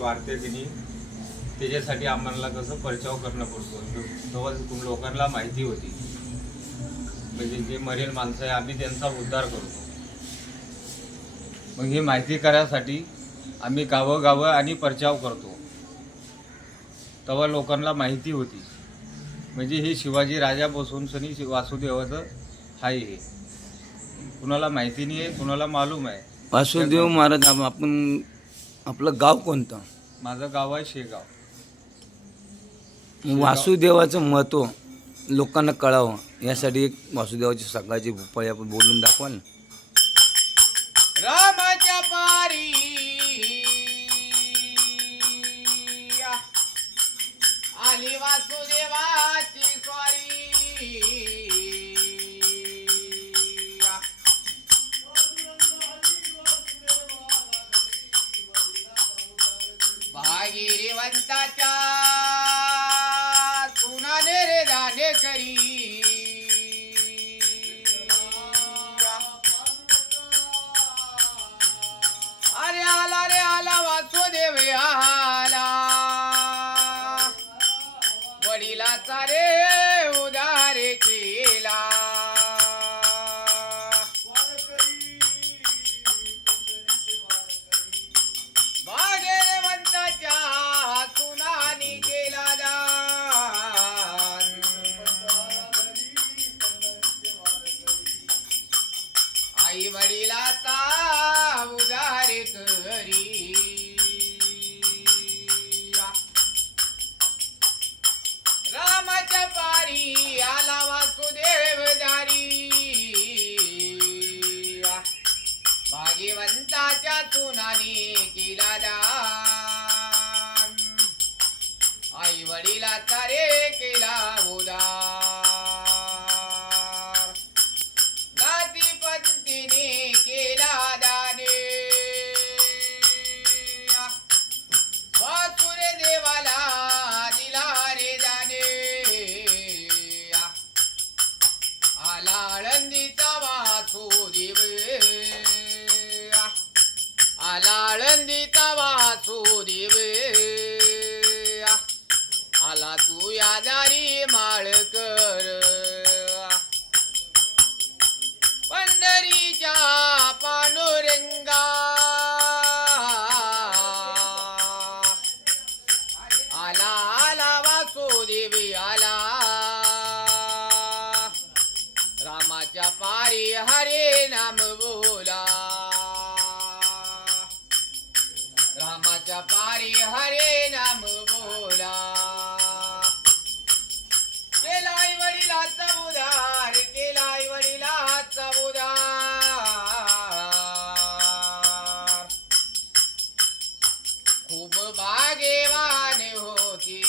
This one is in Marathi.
वाढते की नाही त्याच्यासाठी आम्हाला कसं परचाव करणं पडतो. जवळ तुम लोकांना माहिती होती. म्हणजे जे मरेल माणसं आहे आम्ही त्यांचा उद्धार करतो. मग ही माहिती करायसाठी आम्ही गावं गावं आणि परचाव करतो. तेव्हा लोकांना माहिती होती. म्हणजे हे शिवाजी राजापासून सनी शि- वासुदेवाचं आहे हे. कुणाला माहिती नाही आहे कुणाला मालूम आहे. वासुदेव महाराज आपण आपलं गाव कोणतं? माझं गाव आहे शेगाव. वासुदेवाचं महत्त्व लोकांना कळावं यासाठी एक वासुदेवाची सकाळची फळी आपण बोलून दाखवाल ना. रामाच्या पारी आई वडिला उदार करी. आला आळंदीचा वासुदेव आला तू या दारी माळ कर. पंढरीच्या पांडुरंगा. आला आला वासुदेव आला रामाच्या पारी हरे नाम बोल. हरी हरे नाम बोला. केलाय वडिलाचा उदार केलाय वडिलाचा उदार खूप भाग्यवान होती.